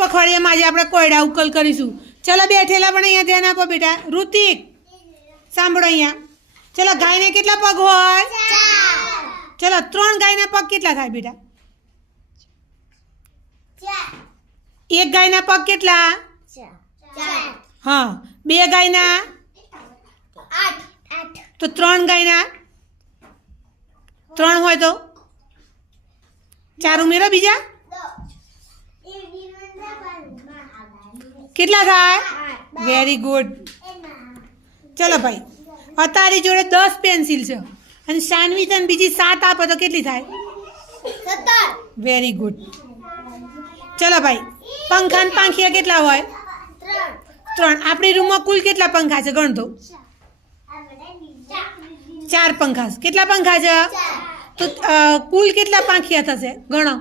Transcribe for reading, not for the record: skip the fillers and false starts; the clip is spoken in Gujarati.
પખવાડિયામાં આજે આપણે કોયડા ઉકલ કરીશું. ચલો બેઠેલા પણ અહીંયા ધ્યાન આપો બેટા. ઋતિક સાંભળો અહીંયા. ચલો ગાયને કેટલા પગ હોય? ચલો 3 ગાયના પગ કેટલા થાય બેટા? એક ગાયના પગ કેટલા? હા 2 ગાયના 8. તો 3 ગાયના 3 હોય તો 4 ઉમેરો બીજા કેટલા થાય? Very good. ચલો ભાઈ અત્યારે જોડે 10 પેન્સિલ છે અને સાનવી તને બીજી 7 આપો તો કેટલી થાય? 17. Very good. ચલો ભાઈ પંખા ને પાંખિયા કેટલા હોય? 3. આપણી રૂમમાં કુલ કેટલા પંખા છે ગણ દો. 4 પંખા. કેટલા પંખા છે? તો કુલ કેટલા પાંખિયા થશે ગણો.